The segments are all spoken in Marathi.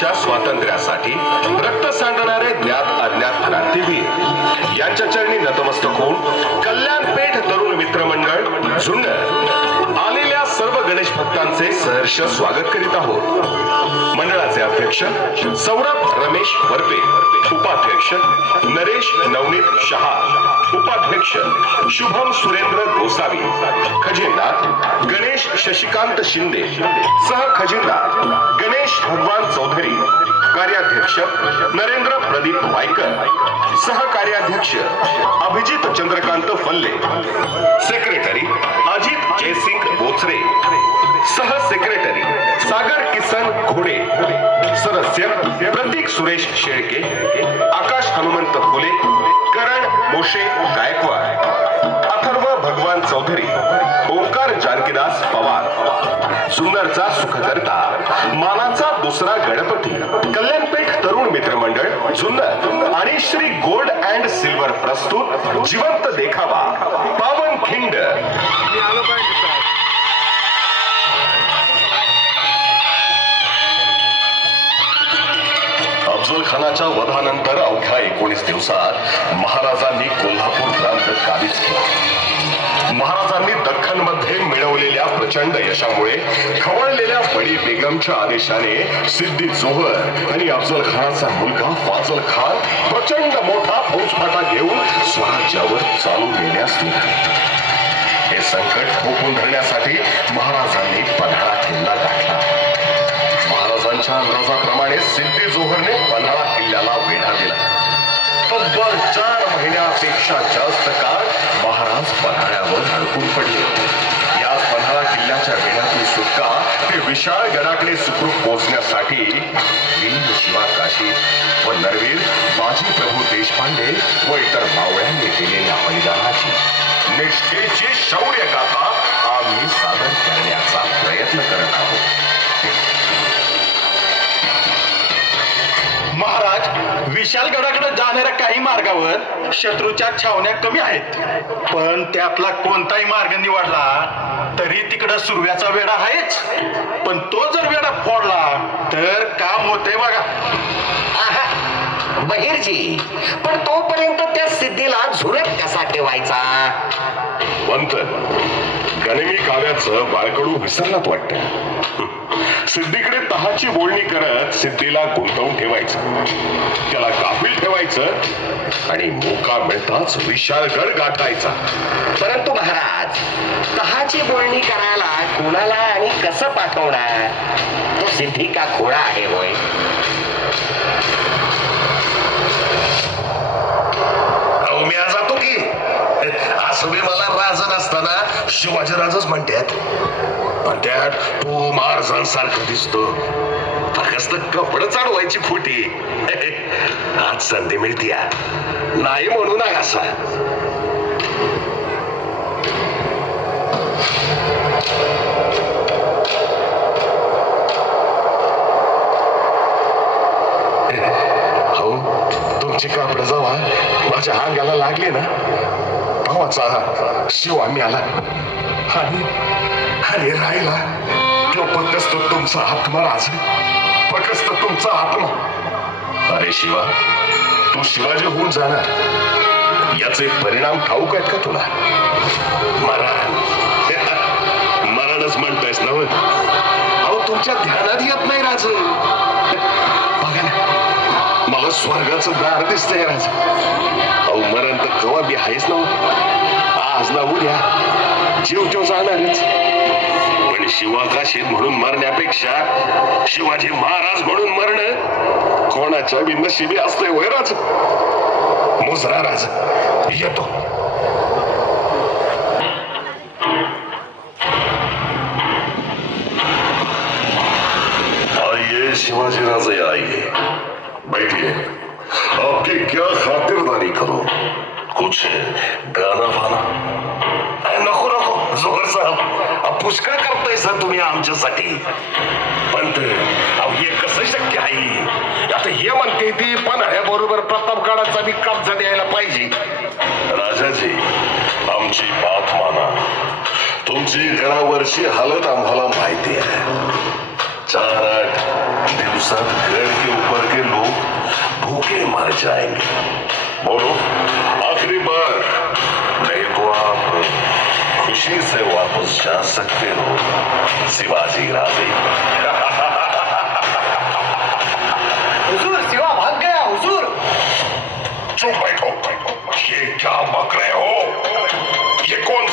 देशाच्या स्वातंत्र्यासाठी रक्त सांडणारे ज्ञात अज्ञात क्रांतीवीर यांच्या चरणी नतमस्तक होऊन कल्याणपेठ तरुण मित्रमंडळ झुन्नर गणेश भक्तांचे सहर्ष स्वागत करीत आहोत. मंडळाचे अध्यक्ष सौरभ रमेश वरपे उपाध्यक्ष नरेश नवनीत शहा उपाध्यक्ष शुभम सुरेंद्र गोसावी खजिनदार गणेश शशिकांत शिंदे सह खजिनदार गणेश भगवान चौधरी कार्याध्यक्ष नरेंद्र प्रदीप वायकर सहकार्याध्यक्ष अभिजित चंद्रकांत फल्ले सेक्रेटरी अजित जयसिंग बोचरे सह सेक्रेटरी सागर किसन घोडे सदस्य प्रतीक सुरेश शेळके आकाश हनुमंत फुले करण मोशे गायकवाड अथर्व भगवान चौधरी ओंकार पवार सुंदरचा सुखकर्ता मानाचा दुसरा गणपती कल्याणपेठ तरुण मित्र मंडळ जुन्नर आणि श्री गोल्ड अँड सिल्वर प्रस्तुत जिवंत देखावा पावन खिंड. अफजल खानाच्या वधानंतर अवघ्या एकोणीस दिवसात महाराजांनी कोल्हापूर प्रांत काबीज केला. महाराजांनी दख्खनमध्ये मिळवलेल्या प्रचंड यशामुळे खवळलेल्या बडी बेगमच्या आदेशाने सिद्धी जोहर आणि अफजल खानाचा मुलगा फाजल खान प्रचंड मोठा फौजफाटा घेऊन स्वराज्यावर चालू येण्यास निघाले. हे संकट खोपून धरण्यासाठी महाराजांनी पन्हाळा किल्ला गाठला. महाराजांच्या अंदाजाप्रमाणे सिद्धी जोहरने पन्हाळा किल्ल्याला वेढा दिला. तब्बल चार महिन्यापेक्षा जास्त काळ महाराज पन्हाळ्यावर अडकून पडले. या पन्हाळा किल्ल्याच्या वेढ्यातून सुटका ते विशाळ गडाकडे सुखरूप पोहोचण्यासाठी वीर शिवा काशी व नरवीर बाजी प्रभू देशपांडे व इतर मावळ्यांनी दिलेल्या बलिदानाची निष्ठेची शौर्य गाथा आम्ही सादर करण्याचा प्रयत्न करत आहोत. महाराज विशालगड जाणाऱ्या काही मार्गावर शत्रूच्या छावण्या कमी आहेत. पण त्यातला कोणताही मार्ग निवडला तरी तिकडं सुरव्याचा वेढा आहेच. पण तो जर वेढा फोडला तर काम होते बघा. आहा, बहिर्जी पण तोपर्यंत त्या सिद्धीला झुरत कसा ठेवायचा? पंत गणवी काव्याचं बाळकडू विसरलात वाटत. सिद्धीकडे तहाची बोलणी करत सिद्धीला गुंतवून ठेवायचं. त्याला गाफील ठेवायचं आणि मोका मिळताच विशाळगड गाठायचा. परंतु महाराज तहाची बोलणी करायला कुणाला आणि कसं पाठवणार? तो सिद्धी का खोळा आहे होय अहो मी आज जातो की असं मी मला राजा नसताना शिवाजी राजच म्हणतात म्हणतात तू महाराजांसारखं दिसतो. फक्त कपड चढवायची खोटी. आज संधी मिळते नाही म्हणू नका असा. हो तुमची कापड जावा माझ्या अंगाला लागली ना भावाचा शिव आम्ही आला आणि राहिला. तो फक्त तुमचा आत्मा राज फक्त तुमचा आत्मा अरे शिवा तू शिवाजी होऊन जाणार. याचे परिणाम ठाऊक आहेत का तुला? मरण. मरणच म्हणतायस ना अहो तुमच्या ध्यानात येत नाही राज. बघा ना मला स्वर्गाचं दार दिसतंय राज. अहो मरण तर कवा बी आहेच ना हो. आज ना उद्या जीव ठेव जाणारच. पण शिवाकाशीत म्हणून मरण्यापेक्षा शिवाजी महाराज म्हणून मरण कोणाच्या बी नशिबी असतंय होय राज मुजरा राज येतो. आइए शिवाजी राजे आइए बैठिए आपकी क्या खातिरदारी करो? कुछ गाना फाना नको जोहर साहेब पुष्कळ करताय सर तुम्ही आमच्यासाठी. पण अहो हे कसं शक्य आहे? आता हे म्हणते ती पण बरोबर प्रतापगडाचा बी कब्जा द्यायला पाहिजे. राजाजी आमची बात माना. तुमची गडावरची हालत आम्हाला माहिती आहे. चार आठ दिवसात घर के ऊपर के लोग भूखे मर जाएंगे बोलो? आखिरी बार. नहीं तो आप. खुशी से वापस जा सकते हो शिवाजी राजे हुजूर शिवा भाग गया हुजूर चुप बैठो ये क्या बक रहे हो ये कौन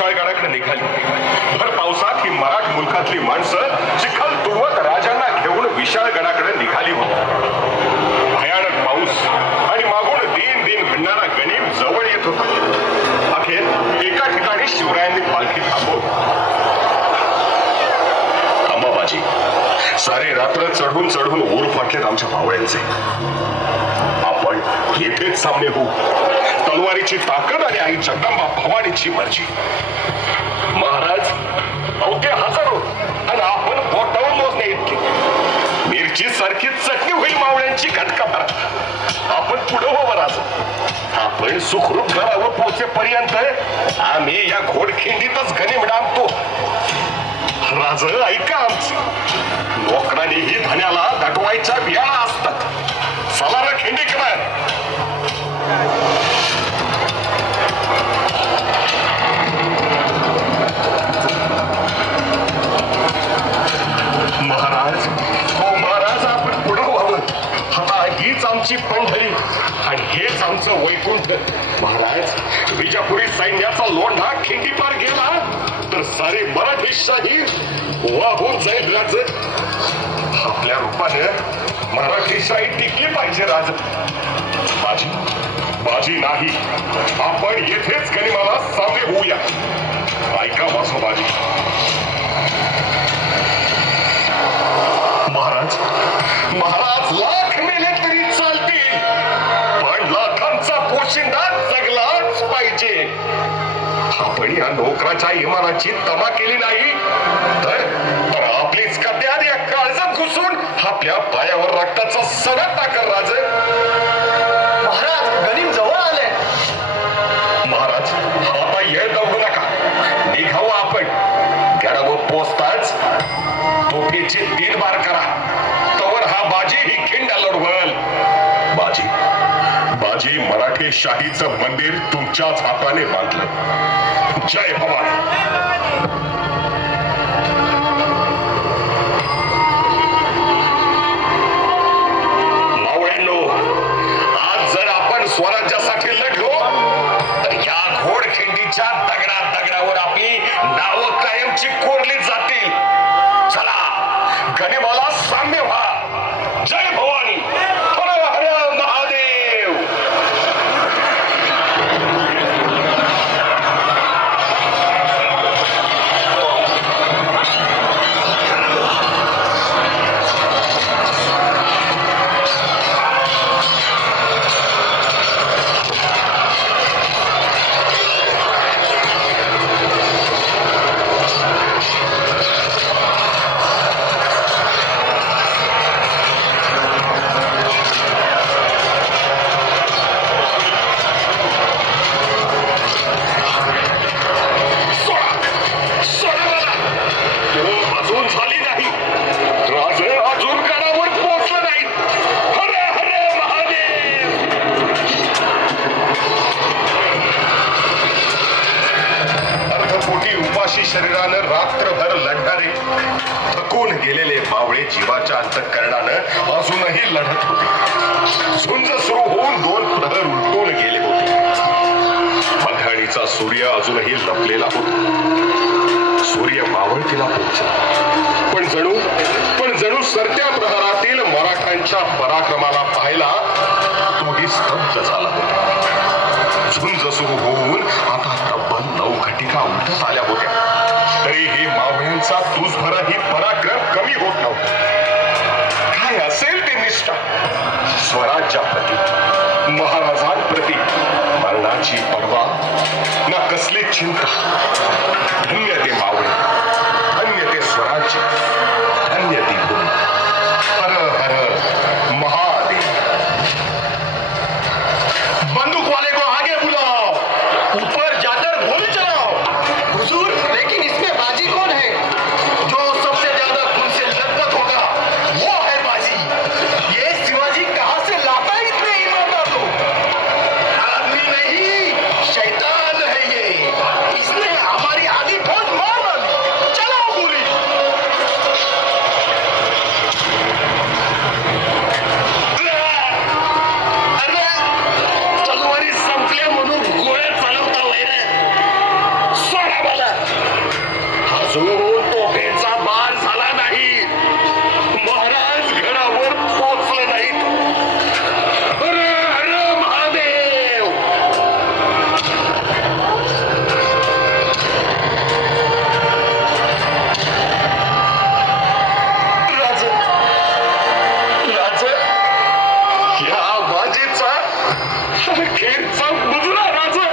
पालखी निघाली. भर पावसात ही मराठ मुलखातली माणसं चिखल तुडवत राजांना घेऊन विशाळगडाकडे निघाली होती. भयानक पाऊस आणि मागून दिन दिन भिडणारा गणिम जवळ येत होता. अखेर एका ठिकाणी शिवरायांनी पालखी थांबवली. अंबाबाजी सारे रात्र चढून चढून ऊर फाटलेत आमच्या भावयांचे आपण येथेच सामने होऊ. तलवारीची ताकद आणि आई जगदंबा भवानीची मर्जी. महाराज अवघे हजारो आणि आपण बोटावर मोजणे इतके. मिरची सारखी चटणी होईल मावळ्यांची घटका भरा आपण पुढं हो राज. आपण सुखरूप घरावर पोहोचेपर्यंत आम्ही या घोडखिंडीतच गणिम डांबतो राज ऐका आमचं. लोकरांनीही धन्याला दटवायच्या बियाणा असतात. चला रे खिंडीकर महाराज हो महाराज आपण पुढं व्हावं हा हीच आमची पंढरी आणि हेच आमचं वैकुंठ. महाराज विजापुरी सैन्याचा लोंढा खिंडी पार गेला. सारी मराठी शाहीर वाहून जाईल राज आपल्या रूपाने मराठी शाही टिकली पाहिजे राज. बाजी बाजी नाही. आपण येथेच गनिमाला सामने होऊया. ऐका वासो बाजी. आपण या नोकराच्या इमानाची तमा केली नाही? तर आपलीच कद्यात या काळजात घुसून आपल्या पायावर रक्ताचा सडा टाकर राज. महाराज गणिम जवळ आले. महाराज आता येळ दवडू नका. निघावं आपण. गडावर पोचताच तोफीचे तीन बार बाजी मराठी शाहीचं मंदिर तुमच्याच हाताने बांधलं. जय भवानी. आज जर आपण स्वराज्यासाठी लढलो तर या घोडखिंडीच्या दगडा दगडावर आपली नावं कायमची कोरली जातील. चला गणिमाला साम्य व्हा. सूर्य अजूनही लपलेला होता. सूर्य मावळतीला पोहोचला. पण जणू पण जणू सरत्या प्रहारातील मराठ्यांच्या पराक्रमाला पाहिला तोही स्तब्ध झाला होता. झुंज सुरू होऊन आता तब्बल नऊ घटिका उलटत आल्या होत्या. तरीही मावळ्यांचा तुझभराही पराक्रम कमी होत नव्हता. काय असेल ते निष्ठा? स्वराज्याप्रती महाराजांप्रती कोणाची पर्वा ना कसली चिंता. धन्य ते मावळे धन्य ते स्वराज्य धन्य ती अजून तोफेचा बार झाला नाही. महाराज घरावर पोचले नाहीत. हर हर महादेव! राज राज या बाजीचा खेळचा बुजला राजा!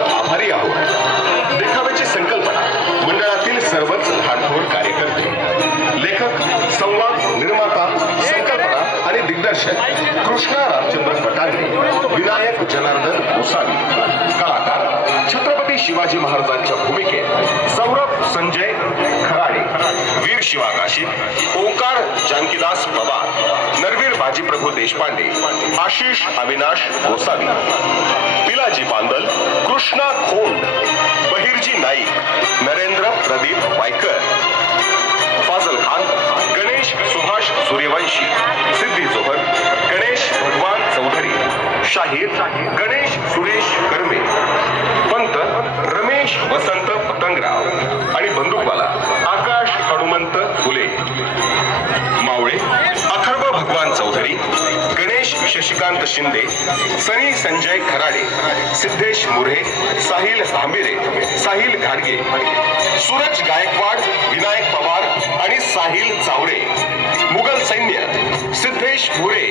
आभारी आहोत. देखाव्याची संकल्पना मंडळातील सर्वच लहानथोर कार्यकर्ते लेखक संवाद निर्माता संकल्पना आणि दिग्दर्शक कृष्णा रामचंद्र फटाणे विनायक जनार्दन गोसावी कलाकार छत्र छत्रपती शिवाजी महाराजांच्या भूमिकेत सौरभ संजय खराडे वीर शिवाकाशी ओंकार जानकीदास पवार नरवीर बाजीप्रभू देशपांडे आशिष अविनाश गोसावी पिलाजी बांदल कृष्णा खोंड बहिर्जी नाईक नरेंद्र प्रदीप वायकर फाजल खान गणेश सुभाष सूर्यवंशी सिद्धी जोहर गणेश भगवान चौधरी शाहीर गणेश सुरेश कर्मे पंत गणेश वसंत पतंगराव आणि बंदूकवाला आकाश हनुमंत फुले. मावळे अथर्व भगवान चौधरी गणेश शशिकांत शिंदे सनी संजय खराडे सिद्धेश मुरे साहिल भांबिरे साहिल घाडगे सूरज गायकवाड विनायक पवार आणि साहिल चावडे. मुघल सैन्य सिद्धेश मुरे